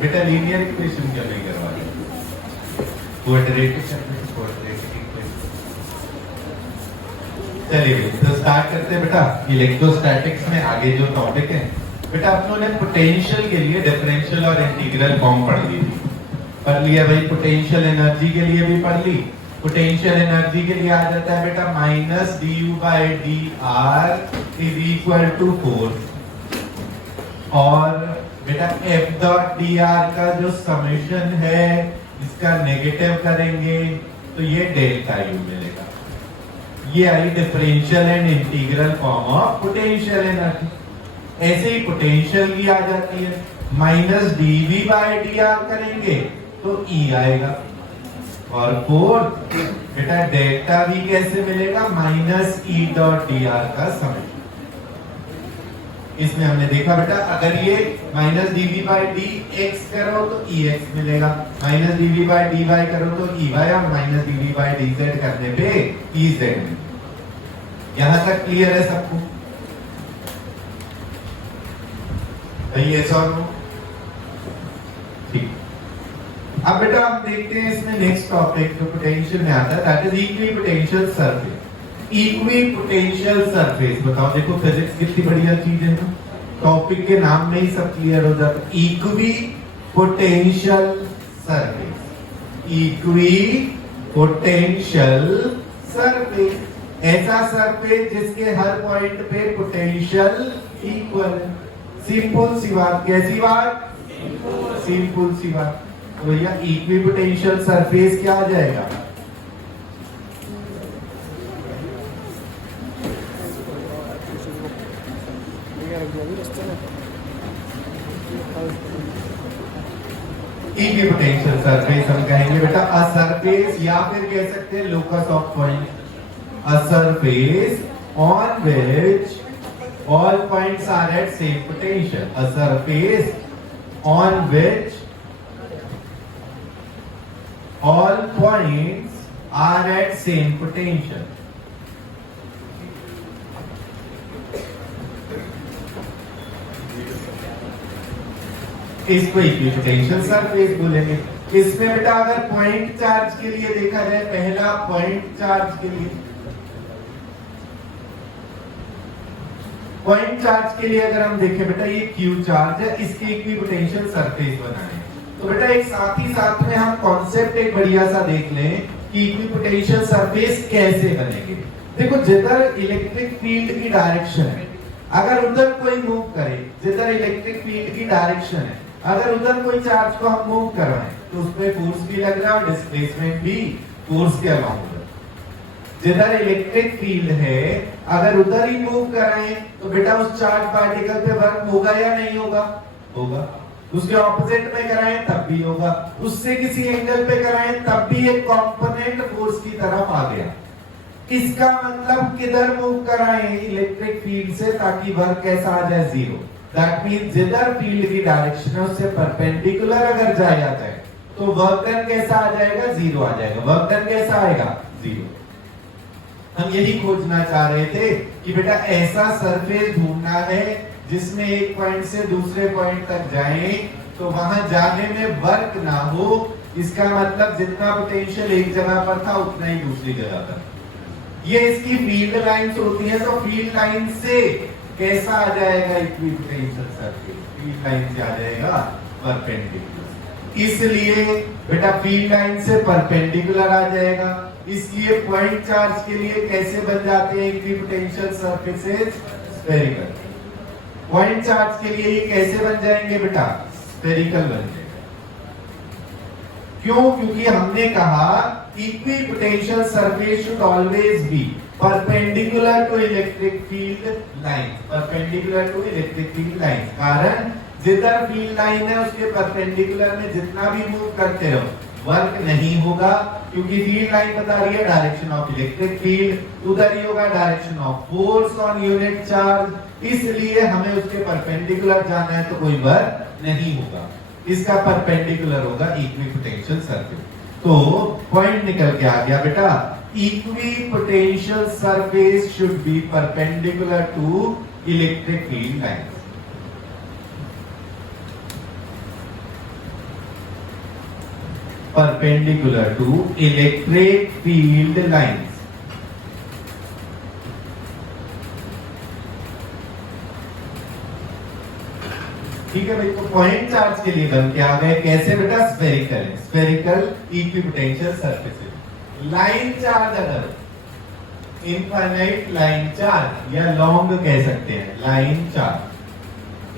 बेटा linear equation क्यों नहीं करवा रहे? Quadratic equation. चलिए तो स्टार्ट करते हैं बेटा। इलेक्ट्रोस्टैटिक्स में आगे जो टॉपिक है बेटा, अपनों ने पोटेंशियल के लिए डिफरेंशियल और इंटीग्रल फॉर्म पढ़ ली थी। पढ़ लिया भाई। पोटेंशियल एनर्जी के लिए भी पढ़ ली। पोटेंशियल एनर्जी के लिए आ जाता है बेटा minus du by D R is equal to force. और बेटा एफ डॉट डी आर का जो समेशन है इसका नेगेटिव करेंगे तो ये डेल्टा यू मिलेगा। ये आई differential and integral form of potential energy. ऐसे ही पोटेंशियल की आ जाती है, minus DV by D r करेंगे तो ई आएगा। और फोर्थ बेटा डेल्टा वी कैसे मिलेगा? Minus E dot D R का समेशन। इसमें हमने देखा बेटा अगर ये minus DV by D X करो तो ई एक्स मिलेगा, minus DV by D Y करो तो ई वाई, और minus DV by D Z करने पे ई जेड। यहां तक क्लियर है सबको? ये सब ठीक। अब बेटा हम देखते हैं इसमें नेक्स्ट टॉपिक जो पोटेंशियल में आता है, that is equipotential surface. Equipotential surface बताओ, देखो फिजिक्स कितनी बढ़िया चीज है ना, टॉपिक के नाम में ही सब क्लियर हो जाता है। इक्विपोटेंशियल सरफेस, इक्विपोटेंशियल सरफेस, ऐसा सरफेस जिसके हर पॉइंट पे पोटेंशियल इक्वल है। सिंपल सी बात। कैसी बात? सिंपल सी बात। तो भैया इक्विपोटेंशियल सरफेस क्या आ जाएगा? इक्विपोटेंशियल सरफेस हम कहेंगे बेटा अ सरफेस, या फिर कह सकते हैं locus of point. A surface on which all points are at same potential. A surface on which all points are at same potential. इसको इक्विपोटेंशियल सरफेस बोलेंगे। इसमें बेटा अगर पॉइंट चार्ज के लिए देखा जाए, पहला पॉइंट चार्ज के लिए, पॉइंट चार्ज के लिए अगर हम देखें बेटा ये क्यू चार्ज है, इसके इक्विपोटेंशियल सरफेस बनाए। तो बेटा एक साथ में हम कॉन्सेप्ट एक बढ़िया सा देख लें कि इक्विपोटेंशियल सरफेस कैसे बनेंगे। देखो जिधर इलेक्ट्रिक फील्ड की डायरेक्शन है, अगर उधर कोई मूव करे, जिधर इलेक्ट्रिक फील्ड की डायरेक्शन है, अगर उधर कोई चार्ज को हम मूव करवाएं तो उसमें फोर्स भी लग रहा है और डिस्प्लेसमेंट भी फोर्स के अलाउंड। जिधर इलेक्ट्रिक फील्ड है अगर उधर ही मूव कराएं तो बेटा उस चार्ज पार्टिकल पे वर्क होगा या नहीं होगा? होगा। उसके ऑपोजिट में कराएं तब भी होगा, उससे किसी एंगल पे कराएं तब भी एक कंपोनेंट फोर्स की तरफ आ गया। इसका मतलब किधर मूव कराएं? इलेक्ट्रिक फील्ड से, ताकि वर्क कैसा आ जाए? जीरो। दैट मींस जिधर फील्ड की डायरेक्शन है उससे परपेंडिकुलर अगर जाया जाए तो वर्क डन कैसा आ जाएगा? जीरो आ जाएगा। वर्क डन कैसा आएगा? जीरो। हम यही खोजना चाह रहे थे कि बेटा ऐसा सरफेस ढूंढना है जिसमें एक पॉइंट से दूसरे पॉइंट तक जाएं तो वहां जाने में वर्क ना हो। इसका मतलब जितना पोटेंशियल एक जगह पर था उतना ही दूसरी जगह पर। ये इसकी फील्ड लाइंस होती है, तो फील्ड लाइन से कैसा आ जाएगा इक्विपोटेंशियल सरफेस? फील्ड लाइन से आ जाएगा परपेंडिकुलर। इसलिए बेटा फील्ड लाइन से परपेंडिकुलर आ जाएगा। इसलिए पॉइंट चार्ज के लिए कैसे बन जाते हैं equipotential surfaces? Spherical. Point charge के लिए ये कैसे बन जाएंगे बेटा? स्फेरिकल बन जाएंगे। क्यों? क्योंकि हमने कहा equipotential surface should always be perpendicular to electric field line. Perpendicular to electric field line, कारण जिधर फील्ड लाइन है उसके परपेंडिकुलर में जितना भी मूव करते रहो वर्क नहीं होगा, क्योंकि फील्ड लाइन बता रही है डायरेक्शन ऑफ इलेक्ट्रिक फील्ड, उधर ही होगा direction of force on unit charge. इसलिए हमें उसके परपेंडिकुलर जाना है तो कोई वर्क नहीं होगा, इसका परपेंडिकुलर होगा इक्विपोटेंशियल सरफेस। तो पॉइंट निकल के आ गया बेटा, equipotential surface should be perpendicular to electric field line. perpendicular to electric field lines. ठीक है भाई, तो पॉइंट चार्ज के लिए बन के आ गए कैसे बेटा, स्फेरिकल है, spherical equipotential surfaces. Line charge अगर इनफाइनाइट लाइन चार्ज या लॉन्ग कह सकते हैं लाइन चार्ज,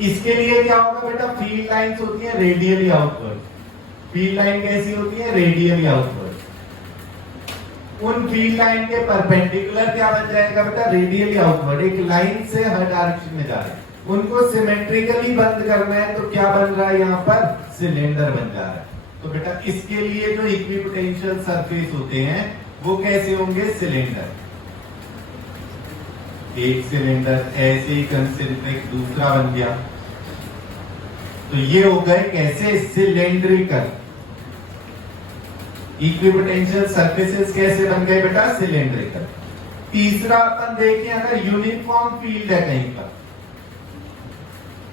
इसके लिए क्या होगा बेटा, फील्ड लाइंस होती है रेडियली आउटवर्ड। फील्ड लाइन कैसी होती है, रेडियली आउटवर्ड। उन फील्ड लाइन के परपेंडिकुलर क्या बन जाएगा बेटा, रेडियली आउटवर्ड, एक लाइन से हर डायरेक्शन में जा रहे हैं। उनको सिमेट्रिकली बंद करना है तो क्या बन रहा है यहाँ पर, सिलेंडर बन जा रहा है। तो बेटा इसके लिए जो इक्विपोटेंशियल सरफेस होते हैं वो कैसे होंगे, सिलेंडर। एक सिलेंडर ऐसे ही कंसिडर, एक दूसरा बन गया, तो ये हो गए कैसे, सिलेंड्रिकल। इक्विपोटेंशियल सरफेसेस कैसे बन गए बेटा, सिलेंड्रिकल। तीसरा अपन देखें, अगर यूनिफॉर्म फील्ड है कहीं पर,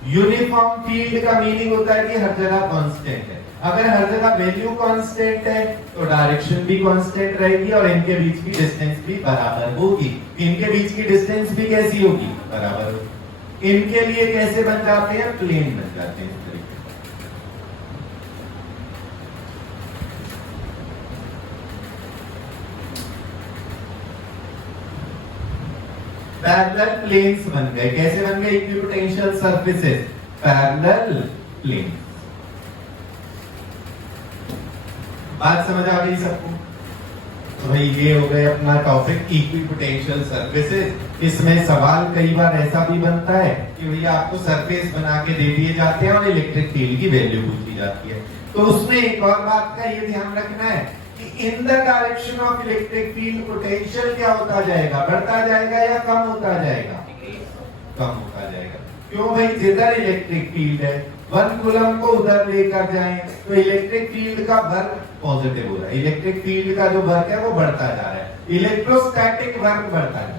यूनिफॉर्म फील्ड का मीनिंग होता है कि हर जगह कांस्टेंट है। अगर हर जगह वैल्यू कांस्टेंट है तो डायरेक्शन भी कांस्टेंट रहेगी और इनके बीच की डिस्टेंस भी बराबर होगी। इनके बीच की डिस्टेंस भी कैसी होगी, बराबर होगी। इनके लिए कैसे बन जाते हैं, प्लेन बन जाते हैं इस तरीके से। पैरेलल प्लेन्स बन गए, कैसे बन गए, इक्विपोटेंशियल सरफेसेस, पैरेलल प्लेन। बात समझ आ गई सबको? तो भाई ये हो गए अपना टॉपिक इक्विपोटेंशियल सरफेसेस। इसमें सवाल कई बार ऐसा भी बनता है कि भैया आपको सरफेस बना के दे दिए जाते हैं और इलेक्ट्रिक फील्ड की वैल्यू पूछी जाती है। तो उसमें एक और बात का ये ध्यान रखना है कि इन the direction of electric field potential क्या होता जाएगा, बढ़ता जाएगा या कम होता जाएगा, कम होता जाएगा। क्यों भाई, जिधर इलेक्ट्रिक फील्ड है 1 कूलम को उधर लेकर जाएं तो इलेक्ट्रिक फील्ड का वर्क पॉजिटिव हो रहा है, इलेक्ट्रिक फील्ड का जो वर्क है वो बढ़ता जा रहा है, इलेक्ट्रोस्टैटिक वर्क बढ़ता जा रहा है।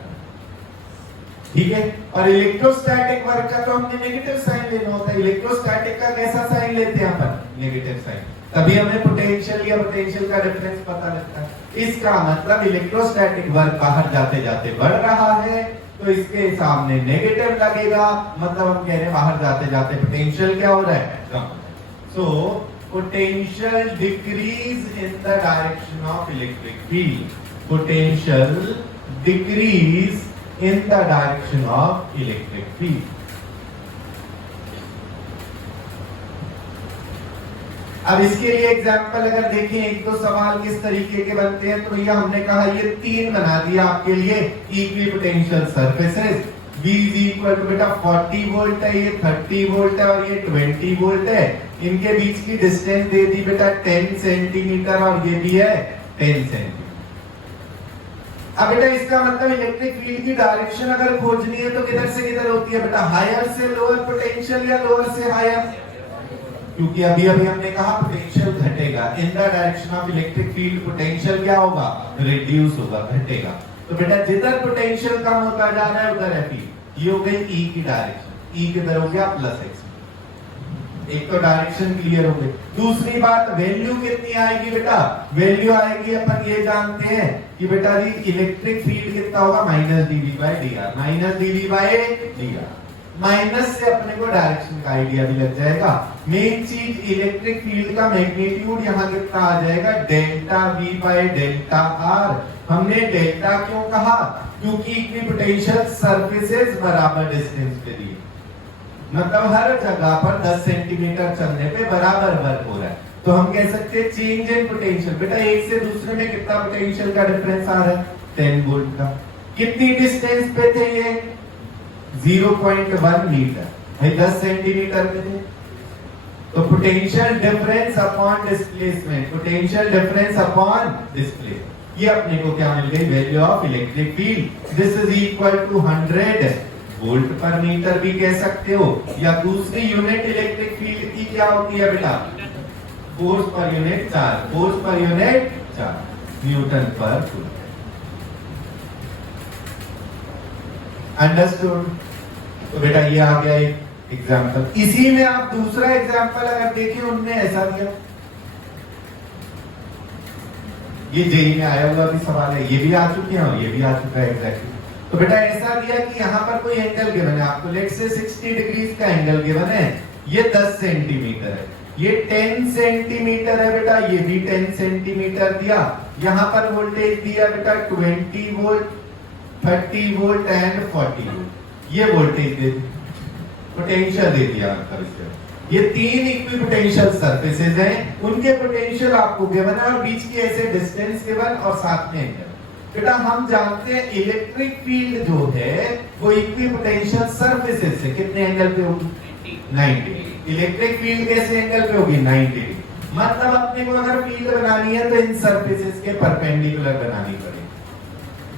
ठीक है, और इलेक्ट्रोस्टैटिक वर्क का तो हमने नेगेटिव साइन लेना होता है। इलेक्ट्रोस्टैटिक का कैसा साइन लेते हैं अपन, नेगेटिव साइन, तभी हमें पोटेंशियल या पोटेंशियल का डिफरेंस पता लगता है। इसका मतलब इलेक्ट्रोस्टैटिक वर्क बाहर जाते जाते बढ़ रहा है तो इसके सामने नेगेटिव लगेगा, मतलब हम कह रहे हैं बाहर जाते जाते पोटेंशियल क्या हो रहा है, कम। So potential decrease in the direction of electric field, potential decrease in the direction of electric field. अब इसके लिए एग्जांपल अगर देखें, एक दो सवाल किस तरीके के बनते हैं, तो भैया हमने कहा ये 3 बना दिया आपके लिए equipotential surfaces. V is equal to बेटा 40 वोल्ट है, ये 30 वोल्ट है और ये 20 वोल्ट है। इनके बीच की डिस्टेंस दे दी बेटा 10 सेंटीमीटर और ये भी है 10 सेंटीमीटर। अब बेटा इसका मतलब इलेक्ट्रिक फील्ड की डायरेक्शन अगर खोजनी है तो किधर से किधर होती है बेटा, हायर से लोअर पोटेंशियल या लोअर से हायर, क्योंकि अभी अभी हमने कहा पोटेंशियल घटेगा। इन the direction of electric field potential क्या होगा, रिड्यूस होगा, घटेगा। तो बेटा जिधर पोटेंशियल कम होता जा रहा है उधर है फील्ड। ये हो गई ई की डायरेक्शन, ई किधर हो गया प्लस एक्स। एक तो डायरेक्शन क्लियर हो गई। दूसरी बात, वैल्यू कितनी आएगी बेटा, वैल्यू आएगी अपन ये जानते हैं कि बेटा जी इलेक्ट्रिक फील्ड कितना होगा, minus DV by D R, minus DV by D R. Minus से अपने को डायरेक्शन का आइडिया भी लग जाएगा। मेन चीज इलेक्ट्रिक फील्ड का मैग्नीट्यूड यहाँ कितना आ जाएगा, delta we by delta R. हमने डेल्टा क्यों कहा, क्योंकि इक्विपोटेंशियल सरफेसेस बराबर डिस्टेंस पे दिए, मतलब हर जगह पर 10 सेंटीमीटर चलने पे बराबर वर्क हो रहा है। तो हम कह सकते हैं चेंज इन पोटेंशियल। बेटा एक से दूसरे में कितना पोटेंशियल का डिफरेंस आ रहा है, 10 वोल्ट का। कितनी डिस्टेंस पे थे ये, 0.1 मीटर, भाई 10 सेंटीमीटर में थे। तो potential difference upon displacement, potential difference upon displacement, ये अपने को क्या मिल गई, value of electric field. This is equal to 100 volt per metre भी कह सकते हो, या दूसरी यूनिट इलेक्ट्रिक फील्ड की क्या होती है बेटा, force per unit charge, force per unit charge, Newton पर कूलम। अंडरस्टूड? तो बेटा ये आ गया एक एग्जाम्पल। इसी में आप दूसरा एग्जाम्पल अगर देखें, उनने ऐसा दिया ये जेई में आया हुआ भी सवाल है, ये भी आ चुके हैं और ये भी आ चुका है एग्जैक्टली। तो बेटा ऐसा दिया कि यहाँ पर कोई एंगल गिवन है आपको, लेट्स से 60 डिग्रीज का एंगल गिवन है, ये 10 सेंटीमीटर है, ये 10 सेंटीमीटर है बेटा, ये भी 10 सेंटीमीटर दिया। यहाँ पर वोल्टेज दिया बेटा 20 वोल्ट, 30 वोल्ट एंड 40 वोल्ट, ये वोल्टेज दे दी, पोटेंशियल दे दिया अंतर इससे। ये तीन इक्विपोटेंशियल सरफेसेस हैं, उनके पोटेंशियल आपको गिवन है और बीच की ऐसे डिस्टेंस गिवन और साथ में एंगल। बेटा हम जानते हैं इलेक्ट्रिक फील्ड जो है वो इक्विपोटेंशियल सरफेसेस से कितने एंगल पे होगी? 90। इलेक्ट्रिक फील्ड कैसे एंगल पे होगी? 90। मतलब अपने को अगर फील्ड बनानी है तो इन सरफेसेस के परपेंडिकुलर बनानी पड़ेगी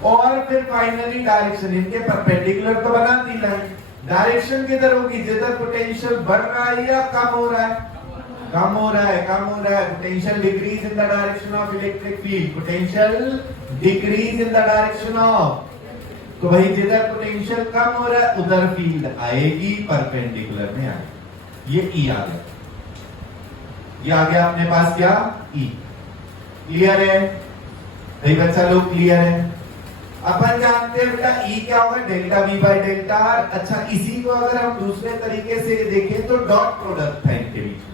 और फिर फाइनली डायरेक्शन इनके परपेंडिकुलर तो बना दी लाइन, डायरेक्शन किधर होगी? जिधर पोटेंशियल बढ़ रहा है या कम हो रहा है? कम हो रहा है, कम हो रहा है। Potential decrease in the direction of electric field, potential decrease in the direction of, तो भाई जिधर पोटेंशियल कम हो रहा है उधर फील्ड आएगी, परपेंडिकुलर में आएगी। ये ई आ गया, ये आ गया अपने पास क्या? ई। क्लियर है भाई बच्चा लोग? क्लियर है। अपन जानते हैं बेटा ई क्या होगा? Delta we by delta R. अच्छा इसी को अगर हम दूसरे तरीके से देखें तो डॉट प्रोडक्ट है इनके बीच में,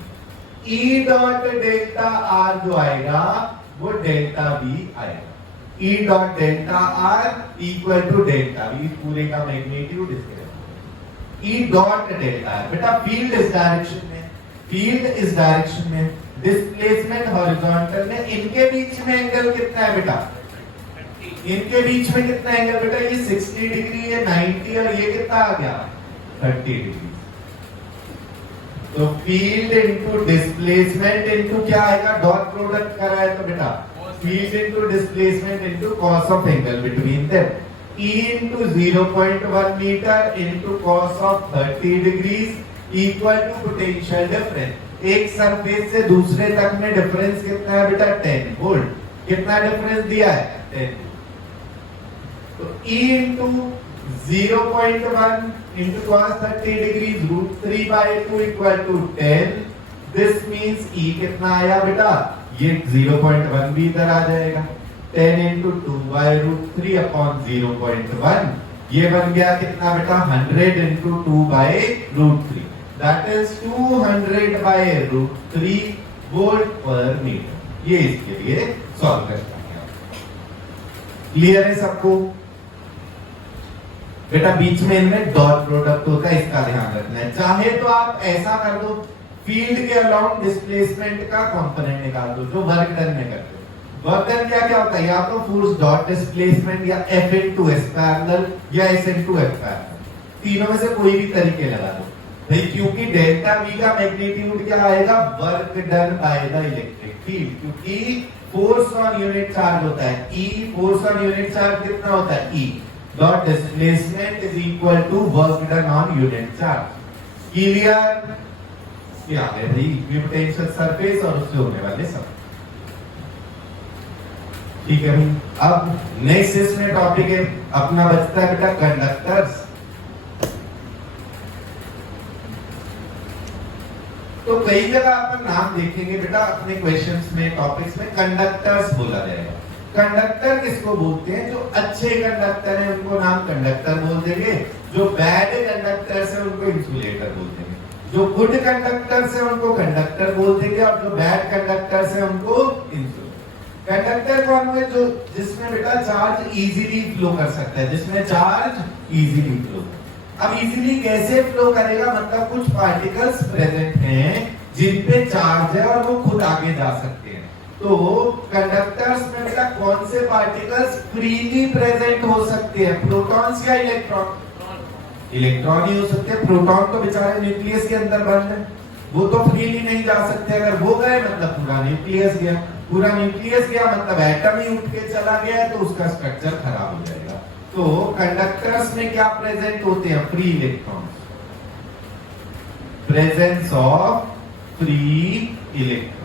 ई डॉट डेल्टा आर जो आएगा वो डेल्टा वी आएगा। E dot delta R equal to delta V, पूरे का मैग्नीट्यूड इसके। ई डॉट डेल्टा आर बेटा फील्ड इस डायरेक्शन में, फील्ड इस डायरेक्शन में, डिस्प्लेसमेंट हॉरिजॉन्टल में, इनके बीच में एंगल कितना है बेटा? इनके बीच में कितना एंगल बेटा? ये 60 डिग्री है, 90 और ये कितना आ गया? 30 डिग्री। तो फील्ड इनटू डिस्प्लेसमेंट इनटू क्या आएगा? डॉट प्रोडक्ट करा है तो बेटा field into displacement into cos of angle between them, E into 0.1 metre into cos of 30 degrees equal to potential difference. एक सरफेस से दूसरे तक में डिफरेंस कितना है बेटा? 10 वोल्ट। कितना डिफरेंस दिया है? 10। तो E into 0.1 into cos 30 degree √3/2 equal to 10। This means E कितना आया बेटा? ये 0.1 भी इधर आ जाएगा, 10 इंटू 2/√3 अपॉन 0.1, ये बन गया कितना बेटा? 100 into 2/√3, that is 200/√3 volt per metre. ये इसके लिए सॉल्व करना है। क्लियर है सबको? बेटा बीच में इनमें डॉट प्रोडक्ट होता है, इसका ध्यान रखना है। चाहे तो आप ऐसा कर दो, फील्ड के अलाउंड डिस्प्लेसमेंट का कंपोनेंट निकाल दो जो वर्क डन में करते हो। वर्क डन क्या क्या होता है? या तो फोर्स डॉट डिस्प्लेसमेंट या F इनटू S पैरेलल या S इनटू F पैरेलल, तीनों में से कोई भी तरीके लगा दो भाई, क्योंकि डेल्टा V का मैग्नीट्यूड क्या आएगा? Work done by the electric field, क्योंकि फोर्स ऑन यूनिट चार्ज होता है E, force on unit charge कितना होता है? E dot displacement is equal to work done on unit charge. Clear? क्या है भाई? इक्विपोटेंशियल सरफेस और उससे होने वाले सब। ठीक है भाई। अब नेक्स्ट इसमें टॉपिक है अपना बचता है बेटा कंडक्टर्स। तो कई जगह अपन नाम देखेंगे बेटा अपने क्वेश्चंस में, टॉपिक्स में कंडक्टर्स बोला जाएगा। कंडक्टर किसको बोलते हैं? जो अच्छे कंडक्टर हैं उनको नाम कंडक्टर बोल देंगे, जो बैड कंडक्टर्स हैं उनको इंसुलेटर बोल देंगे, जो गुड कंडक्टर्स हैं उनको कंडक्टर बोल देंगे और जो बैड कंडक्टर्स हैं उनको इंसुलेटर। कंडक्टर कौन है? जो जिसमें बेटा चार्ज इजीली फ्लो कर सकता है, जिसमें चार्ज इजीली फ्लो। अब इजीली कैसे फ्लो करेगा? मतलब कुछ पार्टिकल्स प्रेजेंट हैं जिन पे चार्ज है और वो खुद आगे जा सकते हैं। तो कंडक्टर्स में बेटा कौन से पार्टिकल्स फ्रीली प्रेजेंट हो सकते हैं? प्रोटॉन्स या इलेक्ट्रॉन? इलेक्ट्रॉन ही हो सकते हैं। प्रोटॉन तो बेचारे न्यूक्लियस के अंदर बंद है, वो तो फ्रीली नहीं जा सकते। अगर वो गए मतलब पूरा न्यूक्लियस गया, पूरा न्यूक्लियस गया मतलब एटम ही उठ के चला गया तो उसका स्ट्रक्चर खराब हो जाएगा। तो कंडक्टर्स में क्या प्रेजेंट होते हैं? Free electrons, presence of free electron.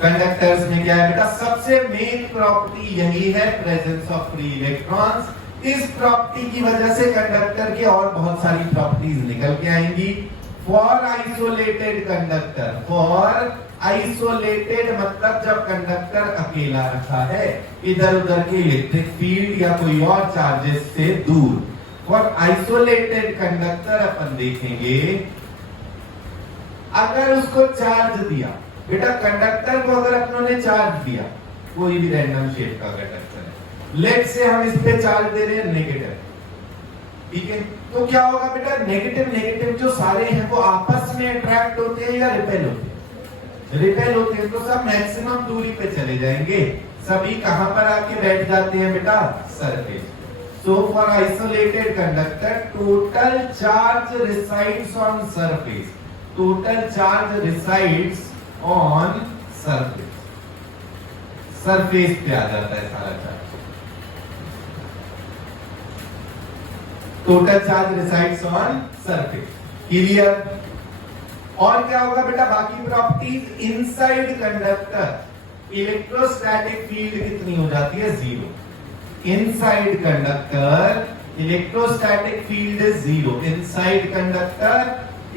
Conductors में क्या है बेटा? सबसे मेन प्रॉपर्टी यही है, प्रेजेंस ऑफ फ्री इलेक्ट्रॉन्स। इस प्रॉपर्टी की वजह से कंडक्टर की और बहुत सारी प्रॉपर्टीज निकल के आएंगी। For isolated conductor, for isolated मतलब जब कंडक्टर अकेला रखा है, इधर उधर के इलेक्ट्रिक फील्ड या कोई और चार्जेस से दूर। फॉर आइसोलेटेड कंडक्टर अपन देखेंगे, अगर उसको चार्ज दिया, बेटा कंडक्टर को अगर अपनों ने चार्ज दिया, कोई भी रैंडम शेप का कंडक्टर है, लेट से हम इस पे चार्ज दे रहे हैं नेगेटिव, ठीक है, तो क्या होगा बेटा, नेगेटिव नेगेटिव जो सारे हैं वो आपस में अट्रैक्ट होते हैं या रिपेल होते हैं? रिपेल होते हैं, तो सब मैक्सिमम दूरी पे चले जाएंगे, सभी कहां पर आके बैठ जाते हैं बेटा, surface. So for isolated conductor, total charge resides on surface. Total charge resides on surface. Surface पे आ जाता है सारा charge. Total charge resides on surface. Clear? और क्या होगा बेटा बाकी properties, inside conductor electrostatic field कितनी हो जाती है, zero. Inside conductor electrostatic field is zero. Inside conductor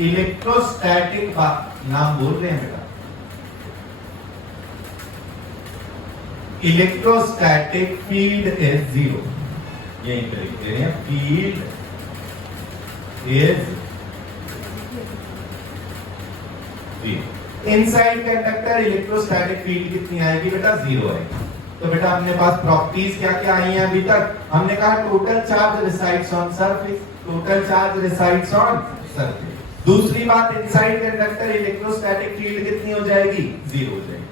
electrostatic, नाम बोल रहे हैं बेटा, electrostatic field is zero. यहीं पे लिख दे रहे हैं, field is zero. Inside conductor electrostatic field कितनी आएगी बेटा, जीरो आएगी। तो बेटा अपने पास प्रॉपर्टीज क्या क्या आई हैं अभी तक, हमने कहा total charge resides on surface, total charge resides on surface. दूसरी बात, इनसाइड कंडक्टर इलेक्ट्रोस्टैटिक फील्ड कितनी हो जाएगी, जीरो हो जाएगी।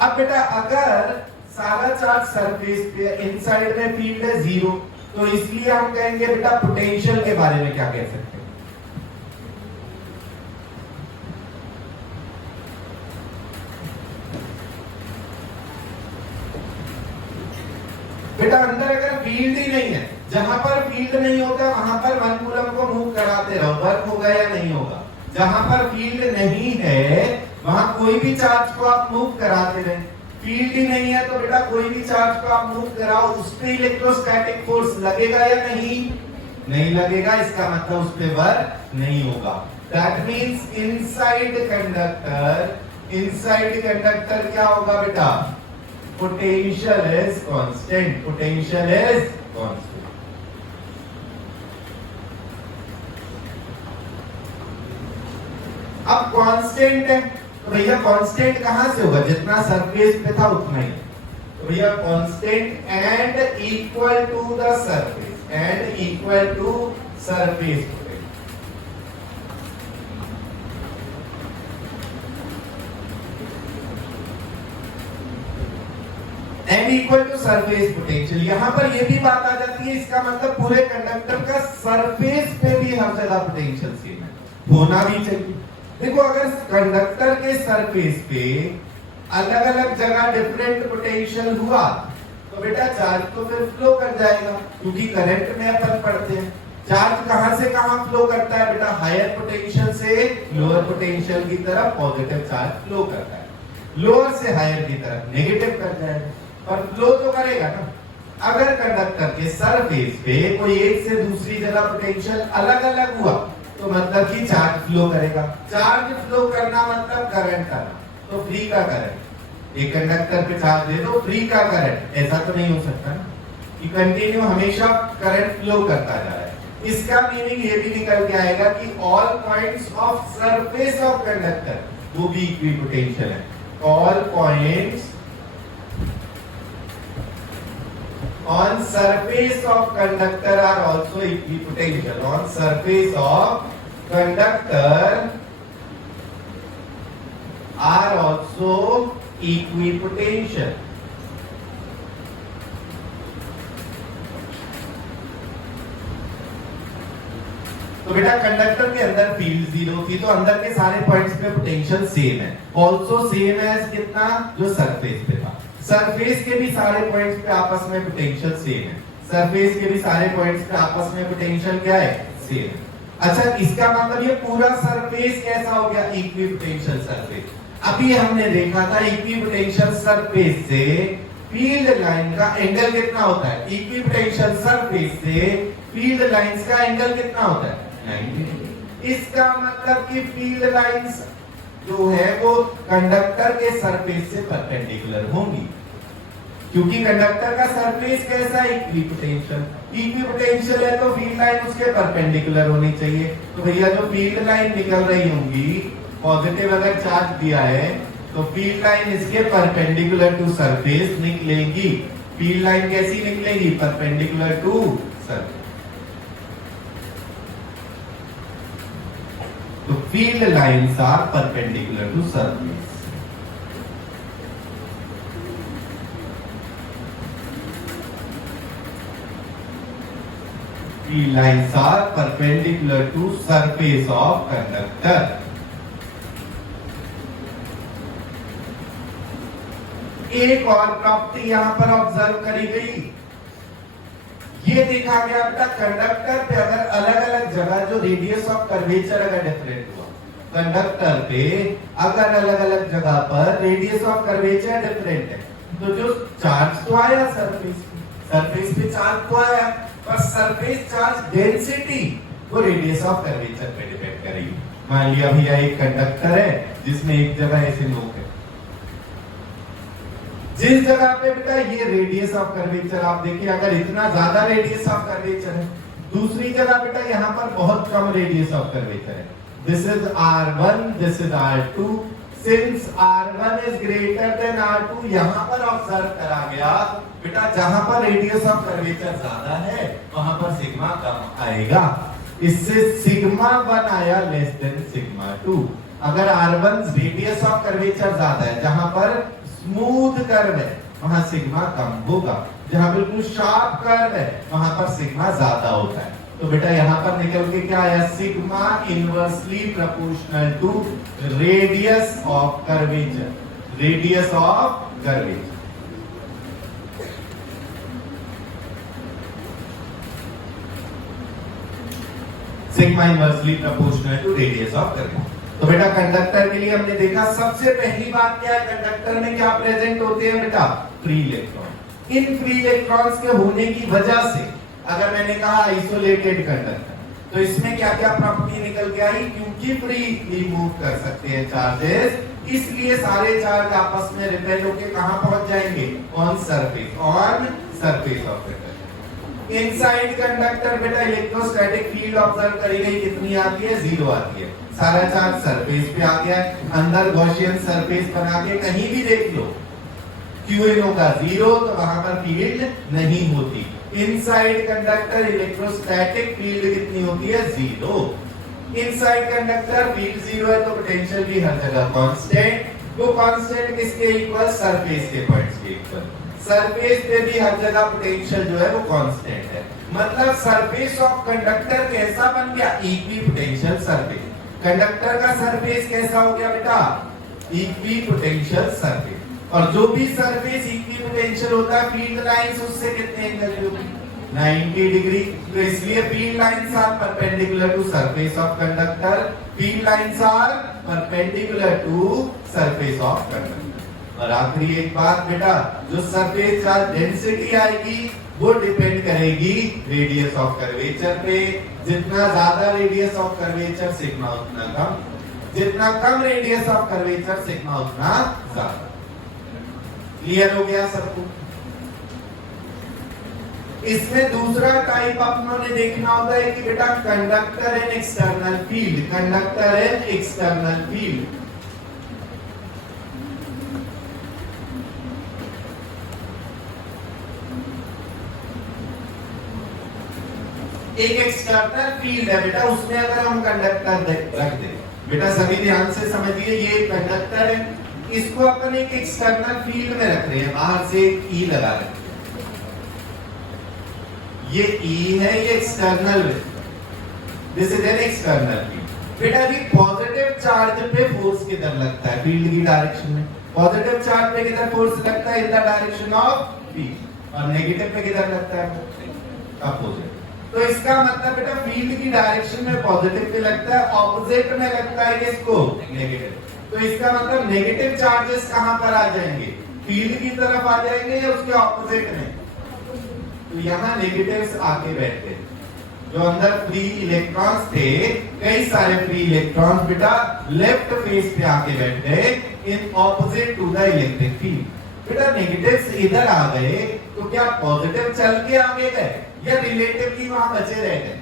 अब बेटा अगर सारा चार्ज सरफेस पे, इनसाइड में फील्ड है जीरो, तो इसलिए हम कहेंगे बेटा पोटेंशियल के बारे में क्या कह सकते हैं, बेटा अंदर अगर फील्ड ही नहीं है, जहां पर फील्ड नहीं होता वहां पर वन कूलम को मूव कराते रहो, वर्क होगा या नहीं होगा। जहां पर फील्ड नहीं है वहां कोई भी चार्ज को आप मूव कराते रहे, फील्ड ही नहीं है तो बेटा कोई भी चार्ज को आप मूव कराओ, उस पर इलेक्ट्रोस्टैटिक फोर्स लगेगा या नहीं, नहीं लगेगा, इसका मतलब उस पर वर्क नहीं होगा। दैट मींस इनसाइड कंडक्टर क्या होगा बेटा, potential is constant, potential is constant। अब कांस्टेंट है तो भैया कांस्टेंट कहां से होगा, जितना सरफेस पे था उतना ही, तो भैया constant and equal to the surface, and equal to surface, and equal to surface potential. यहां पर यह भी बात आ जाती है, इसका मतलब पूरे कंडक्टर का सरफेस पे भी हर जगह पोटेंशियल सेम है, होना भी चाहिए। देखो अगर कंडक्टर के सरफेस पे अलग अलग जगह डिफरेंट पोटेंशियल हुआ तो बेटा चार्ज तो फिर फ्लो कर जाएगा, क्योंकि करंट में अपन पढ़ते हैं चार्ज कहां से कहां फ्लो करता है बेटा, हायर पोटेंशियल से लोअर पोटेंशियल की तरफ पॉजिटिव चार्ज फ्लो करता है, लोअर से हायर की तरफ नेगेटिव कर जाएगा, पर फ्लो तो करेगा ना। अगर कंडक्टर के सरफेस पे कोई एक से दूसरी जगह पोटेंशियल अलग अलग हुआ तो मतलब कि चार्ज फ्लो करेगा, चार्ज फ्लो करना मतलब करंट आना, तो फ्री का करंट, एक कंडक्टर पे चार्ज दे दो फ्री का करंट, ऐसा तो नहीं हो सकता ना कि कंटिन्यू हमेशा करंट फ्लो करता जा रहा है। इसका मीनिंग ये भी निकल के आएगा कि all points of surface of conductor वो भी इक्विपोटेंशियल है, all points on surface of conductor are also equipotential, on surface of conductor are also equipotential। तो बेटा कंडक्टर के अंदर फील्ड जीरो थी तो अंदर के सारे पॉइंट्स पे पोटेंशियल सेम है, ऑल्सो सेम एज कितना जो सरफेस पे था, सरफेस के भी सारे पॉइंट्स पे आपस में पोटेंशियल सेम है, सरफेस के भी सारे पॉइंट्स पे आपस में पोटेंशियल क्या है, सेम है। अच्छा इसका मतलब ये पूरा सरफेस कैसा हो गया, इक्विपोटेंशियल सरफेस। अभी हमने देखा था इक्विपोटेंशियल सरफेस से फील्ड लाइन का एंगल कितना होता है, इक्विपोटेंशियल सरफेस से फील्ड लाइंस का एंगल कितना होता है, 90 डिग्री। इसका मतलब कि फील्ड लाइंस जो है वो कंडक्टर के सरफेस से परपेंडिकुलर होंगी, क्योंकि कंडक्टर का सरफेस कैसा है, इक्विपोटेंशियल। इक्विपोटेंशियल है तो फील्ड लाइन उसके परपेंडिकुलर होनी चाहिए। तो भैया जो फील्ड लाइन निकल रही होंगी, पॉजिटिव अगर चार्ज दिया है तो फील्ड लाइन इसके परपेंडिकुलर टू सरफेस निकलेगी। फील्ड लाइन कैसी निकलेगी, परपेंडिकुलर टू सरफेस। तो field lines are perpendicular to surface. Field lines are perpendicular to surface of conductor. एक और प्रॉपर्टी यहां पर ऑब्जर्व करी गई, ये देखा गया बेटा कंडक्टर पे अगर अलग अलग जगह जो रेडियस ऑफ कर्वेचर अगर डिफरेंट हुआ, कंडक्टर पे अगर अलग अलग जगह पर रेडियस ऑफ कर्वेचर डिफरेंट है, तो जो चार्ज तो आया सरफेस पे चार्ज तो आया, पर सरफेस चार्ज डेंसिटी वो रेडियस ऑफ कर्वेचर पे डिपेंड करेगी। मान लिया भैया एक कंडक्टर है जिसमें एक जगह ऐसे नोक है, जिस जगह पे बेटा ये रेडियस ऑफ कर्वेचर आप देखिए अगर इतना ज्यादा रेडियस ऑफ कर्वेचर है, दूसरी जगह बेटा यहाँ पर बहुत कम रेडियस ऑफ कर्वेचर है, this is R1, this is R2, since R1 is greater than R2, यहाँ पर ऑब्जर्व करा गया बेटा जहां पर रेडियस ऑफ कर्वेचर ज्यादा है वहां पर सिग्मा कम आएगा, इससे सिग्मा 1 आया लेस देन सिग्मा 2। अगर R1 रेडियस ऑफ कर्वेचर ज्यादा है, जहां पर स्मूथ कर्व है वहां सिग्मा कम होगा, जहां बिल्कुल शार्प कर्व है वहां पर सिग्मा ज्यादा होता है। तो बेटा यहां पर निकल के क्या आया, sigma inversely proportional to radius of curvature, radius of curvature. Sigma inversely proportional to radius of curvature. तो बेटा कंडक्टर के लिए हमने देखा सबसे पहली बात क्या है, कंडक्टर में क्या प्रेजेंट होते हैं बेटा, free electron. In free electrons के होने की वजह से अगर मैंने कहा आइसोलेटेड कंडक्टर, तो इसमें क्या क्या प्रॉपर्टी निकल के आई, क्योंकि फ्री मूव कर सकते हैं चार्जेस, इसलिए सारे चार्ज आपस में रिपेल होके कहां पहुंच जाएंगे, on surface of conductor. Inside conductor बेटा इलेक्ट्रोस्टैटिक फील्ड ऑब्जर्व करी गई, कितनी आती है, 0 आती है, सारा चार्ज सरफेस पे आ गया है। अंदर गॉसियन सरफेस बना के कहीं भी देख लो क्यू होगा 0, तो वहां पर फील्ड नहीं होती। इनसाइड कंडक्टर इलेक्ट्रोस्टैटिक फील्ड कितनी होती है, 0। इनसाइड कंडक्टर फील्ड 0 है तो पोटेंशियल भी हर जगह कांस्टेंट, वो कांस्टेंट किसके इक्वल, सरफेस के पॉइंट्स के इक्वल। सरफेस पे भी हर जगह पोटेंशियल जो है वो कांस्टेंट है, मतलब सरफेस ऑफ कंडक्टर कैसा बन गया, इक्विपोटेंशियल सरफेस। कंडक्टर का सरफेस कैसा हो गया बेटा, इक्विपोटेंशियल सरफेस। और जो भी सरफेस इक्विपोटेंशियल होता है, फील्ड लाइंस उससे कितने एंगल पे होगी, 90 डिग्री। तो इसलिए field lines are perpendicular to surface of conductor, field lines are perpendicular to surface of conductor. और आखिरी एक बात बेटा, जो सरफेस चार्ज डेंसिटी आएगी वो डिपेंड करेगी रेडियस ऑफ कर्वेचर पे। जितना ज्यादा रेडियस ऑफ कर्वेचर सिग्मा उतना कम, जितना कम रेडियस ऑफ कर्वेचर सिग्मा उतना ज्यादा। क्लियर हो गया सबको? इसमें दूसरा टाइप अपनों ने देखना होता है कि बेटा conductor and external field, conductor and external field. एक एक्सटर्नल फील्ड है बेटा, उसमें अगर हम कंडक्टर रख दे, बेटा सभी ध्यान से समझिए, ये कंडक्टर है, इसको अपन एक एक्सटर्नल फील्ड में रख रहे हैं, बाहर से एक ई लगा रहे हैं, ये ई है, ये एक्सटर्नल है, this is an external field. बेटा अभी पॉजिटिव चार्ज पे फोर्स किधर लगता है, फील्ड की डायरेक्शन में। पॉजिटिव चार्ज पे किधर फोर्स लगता है, इन द डायरेक्शन ऑफ फील्ड, और नेगेटिव पे किधर लगता है, अपोजिट। तो इसका मतलब बेटा फील्ड की डायरेक्शन में पॉजिटिव पे लगता है, ऑपोजिट में लगता है किसको, नेगेटिव। तो इसका मतलब नेगेटिव चार्जेस कहां पर आ जाएंगे, फील्ड की तरफ आ जाएंगे या उसके ऑपोजिट में। तो यहां नेगेटिव्स आके बैठते हैं, जो अंदर फ्री इलेक्ट्रॉन्स थे, कई सारे फ्री इलेक्ट्रॉन्स बेटा लेफ्ट फेस पे आके बैठ गए in opposite to the electric field. बेटा नेगेटिव्स इधर आ गए तो क्या पॉजिटिव चल के आगे गए या रिलेटिवली वहां बचे रह गए?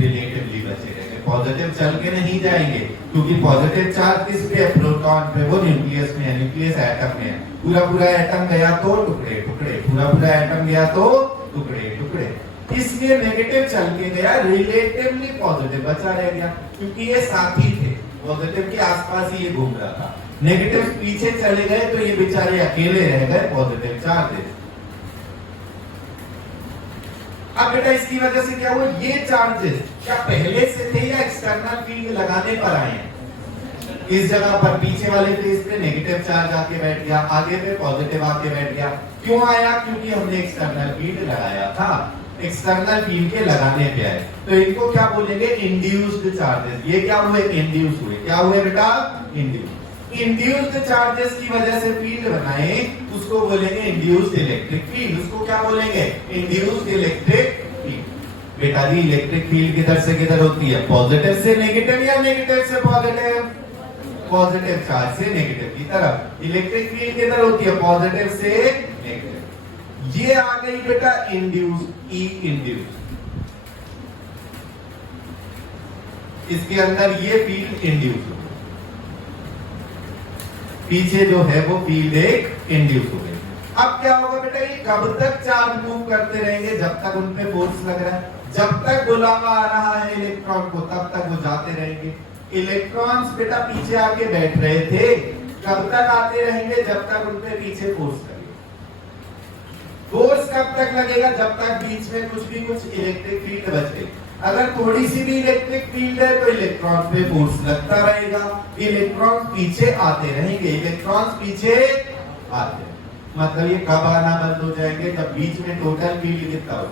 रिलेटिवली बचे रह गए, पॉजिटिव चल के नहीं जाएंगे क्योंकि पॉजिटिव चार्ज किस पे है? प्रोटॉन पे, वो न्यूक्लियस में है, न्यूक्लियस एटम में है। पूरा पूरा एटम गया तो टुकड़े टुकड़े, पूरा पूरा एटम गया तो टुकड़े टुकड़े। इसलिए नेगेटिव चल के गया, रिलेटिवली पॉजिटिव बचा रह गया क्योंकि ये साथी थे, पॉजिटिव के आसपास ही ये घूम रहा था। नेगेटिव पीछे चले गए तो ये बेचारे अकेले रह गए पॉजिटिव चार्जेस। अब बेटा इसकी वजह से क्या हुआ? ये चार्जेस क्या पहले से थे या एक्सटर्नल फील्ड लगाने पर आए हैं? इस जगह पर पीछे वाले फेस पे नेगेटिव चार्ज आके बैठ गया, आगे पे पॉजिटिव आके बैठ गया। क्यों आया? क्योंकि हमने एक्सटर्नल फील्ड लगाया था, एक्सटर्नल फील्ड के लगाने पे आए। तो इनको क्या बोलेंगे? Induced charges. ये क्या हुए? इंड्यूस हुए। क्या हुए बेटा? इंड्यूस। इंड्यूस्ड चार्जेस की वजह से फील्ड बनाए, उसको बोलेंगे इंड्यूस्ड इलेक्ट्रिक फील्ड। उसको क्या बोलेंगे? Induced electric field. बेटा जी इलेक्ट्रिक फील्ड किधर से किधर होती है? पॉजिटिव से नेगेटिव या नेगेटिव से पॉजिटिव? पॉजिटिव चार्ज से नेगेटिव की तरफ। इलेक्ट्रिक फील्ड किधर होती है? पॉजिटिव से नेगेटिव। ये आ गई बेटा इंड्यूस, ई इंड्यूस। इसके अंदर ये फील्ड इंड्यूस हो गई, पीछे जो है वो फील्ड एक इंड्यूस हो गई। अब क्या होगा बेटा? ये कब तक चार्ज मूव करते रहेंगे? जब तक उन पे फोर्स लग रहा है। जब तक बुलावा आ रहा है इलेक्ट्रॉन को तब तक वो जाते रहेंगे। इलेक्ट्रॉन्स बेटा पीछे आके बैठ रहे थे, कब तक आते रहेंगे? जब तक उन पे पीछे फोर्स लगेगा। फोर्स कब तक लगेगा? जब तक बीच में कुछ इलेक्ट्रिक फील्ड बचे। अगर थोड़ी सी भी इलेक्ट्रिक फील्ड है तो इलेक्ट्रॉन पे फोर्स लगता रहेगा, इलेक्ट्रॉन पीछे आते रहेंगे, इलेक्ट्रॉन पीछे आते। मतलब ये कब आना बंद हो जाएंगे? जब बीच में टोटल फील्ड कितना हो?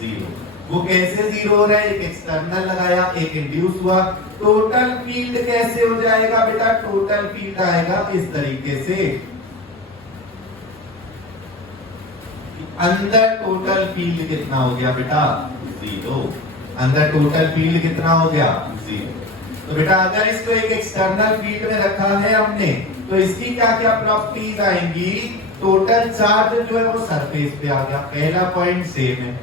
जीरो। वो कैसे जीरो हो रहा है? एक एक्सटर्नल लगाया, एक इंड्यूस हुआ। टोटल फील्ड कैसे हो जाएगा बेटा? टोटल फील्ड आएगा इस तरीके से, अंदर टोटल फील्ड कितना हो गया बेटा? जीरो। अंदर टोटल फील्ड कितना हो गया? जीरो। तो बेटा अगर इसको एक एक्सटर्नल फील्ड में रखा है हमने तो इसकी क्या क्या प्रॉपर्टीज आएंगी? टोटल चार्ज जो है वो सरफेस पे आ गया, पहला पॉइंट सेम है।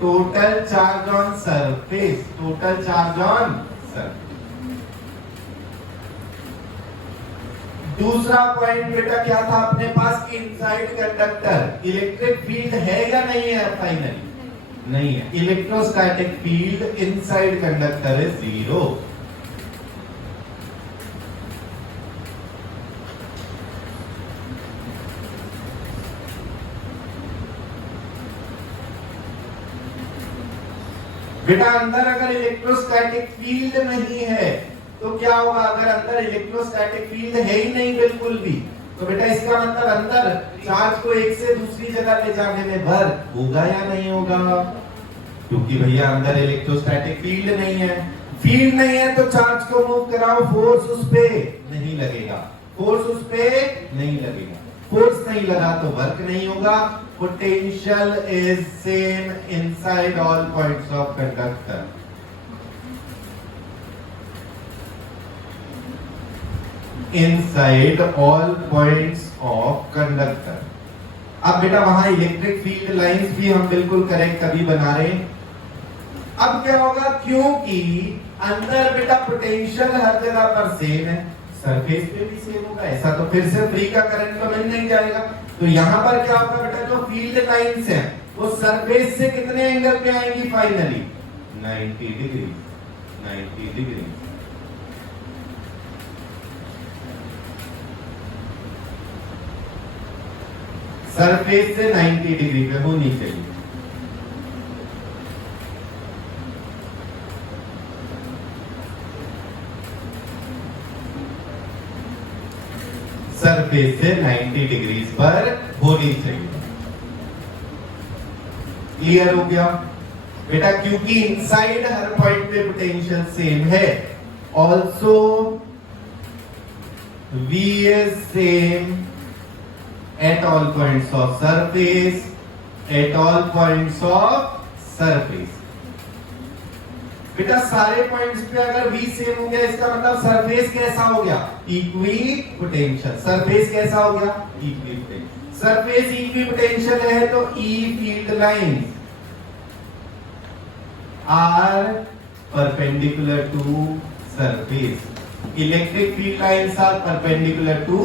Total charge on surface, total charge on surface. दूसरा पॉइंट बेटा क्या था अपने पास कि इनसाइड कंडक्टर इलेक्ट्रिक फील्ड है या नहीं है? फाइनली नहीं है। इलेक्ट्रोस्टैटिक फील्ड इनसाइड कंडक्टर है जीरो। बेटा अंदर अगर इलेक्ट्रोस्टैटिक फील्ड नहीं है तो क्या होगा? अगर अंदर इलेक्ट्रोस्टैटिक फील्ड है ही नहीं बिल्कुल भी तो बेटा इसका मतलब अंदर चार्ज को एक से दूसरी जगह ले जाने में भर होगा या नहीं होगा? क्योंकि भैया अंदर इलेक्ट्रोस्टैटिक फील्ड नहीं है। फील्ड नहीं है तो चार्ज को मूव कराओ, फोर्स उस पे नहीं लगेगा, फोर्स उस पे नहीं लगेगा। फोर्स नहीं लगा तो वर्क नहीं होगा। Potential is same inside all points of conductor. Inside all points of conductor. अब बेटा वहां इलेक्ट्रिक फील्ड लाइंस भी हम बिल्कुल करेक्ट अभी बना रहे हैं। अब क्या होगा? क्योंकि अंदर बेटा पोटेंशियल हर जगह पर सेम है, सरफेस पे भी सेम होगा, ऐसा तो फिर से फ्री का करंट तो मिल नहीं जाएगा। तो यहां पर क्या होगा बेटा? जो फील्ड लाइंस हैं वो सरफेस से कितने एंगल पे आएंगी? Finally 90 degree. 90 डिग्री सरफेस से 90 डिग्री पे होनी चाहिए। सरफेस से 90 डिग्री पर होनी चाहिए। क्लियर हो गया बेटा? क्योंकि इनसाइड हर पॉइंट पे पोटेंशियल सेम है, also V is same at all points of surface, at all points of surface। बेटा सारे पॉइंट्स पे अगर V सेम हो गया इसका मतलब सरफेस कैसा हो गया, इक्विपोटेंशियल। सरफेस कैसा हो गया, इक्विपोटेंशियल। सरफेस इक्विपोटेंशियल है तो E field lines are perpendicular to surface, electric field lines are perpendicular to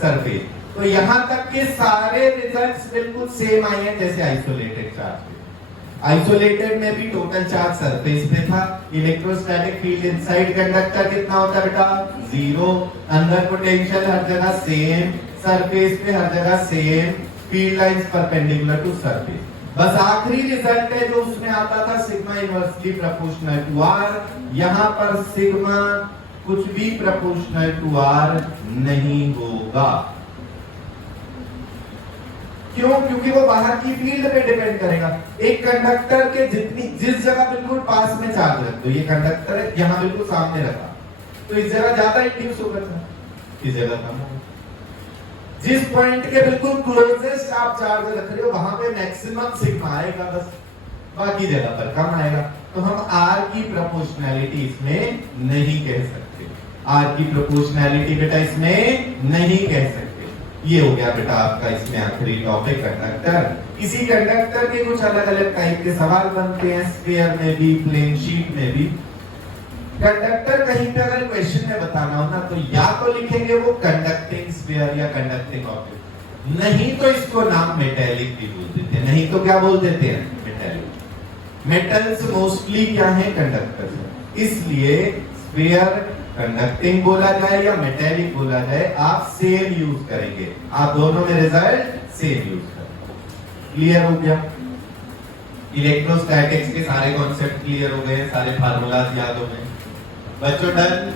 surface. तो यहां तक के सारे रिजल्ट्स बिल्कुल सेम आए हैं जैसे आइसोलेटेड चार्ज। आइसोलेटेड में भी टोटल चार्ज सरफेस पे था, इलेक्ट्रोस्टैटिक फील्ड इनसाइड कंडक्टर कितना होता है बेटा, 0। अंदर पोटेंशियल हर जगह सेम, सरफेस पे हर जगह same, field lines perpendicular to surface. बस आखिरी रिजल्ट है जो उसमें आता था sigma inversely proportional to R. यहां पर सिग्मा कुछ भी प्रोपोर्शनल टू आर नहीं होगा। क्यों? क्योंकि वो बाहर की फील्ड पे डिपेंड करेगा। एक कंडक्टर के जिस जगह बिल्कुल पास में चार्ज रख दो, ये कंडक्टर है यहाँ बिल्कुल सामने रखा, तो इस जगह ज्यादा इंड्यूस होगा, इस जगह कम होगा। जिस पॉइंट के बिल्कुल क्लोजेस्ट आप चार्ज रख रहे हो वहां पे मैक्सिमम सिग्मा आएगा, बस बाकी जगह पर कम आएगा। तो हम आर की प्रोपोर्शनैलिटी इसमें नहीं कह सकते, आर की प्रोपोर्शनैलिटी बेटा इसमें नहीं कह सकते। ये हो गया बेटा आपका इसमें आखिरी टॉपिक कंडक्टर। इसी कंडक्टर के कुछ अलग अलग टाइप के सवाल बनते हैं, स्फीयर में भी, प्लेन शीट में भी। कंडक्टर कहीं पे अगर क्वेश्चन में बताना हो ना तो या तो लिखेंगे वो कंडक्टिंग स्फीयर या कंडक्टिंग ऑब्जेक्ट, नहीं तो इसको नाम मेटेलिक भी बोल देते हैं। नहीं तो क्या बोल देते हैं, मेटेलिक। मेटल्स मोस्टली क्या है, कंडक्टर है, इसलिए स्फीयर कंडक्टिंग बोला जाए या मेटेलिक बोला जाए आप सेम यूज करेंगे, आप दोनों में रिजल्ट सेम यूज करेंगे। क्लियर हो गया? इलेक्ट्रोस्टैटिक्स के सारे कॉन्सेप्ट क्लियर हो गए, सारे फार्मूलाज याद हो गए बच्चों, डन।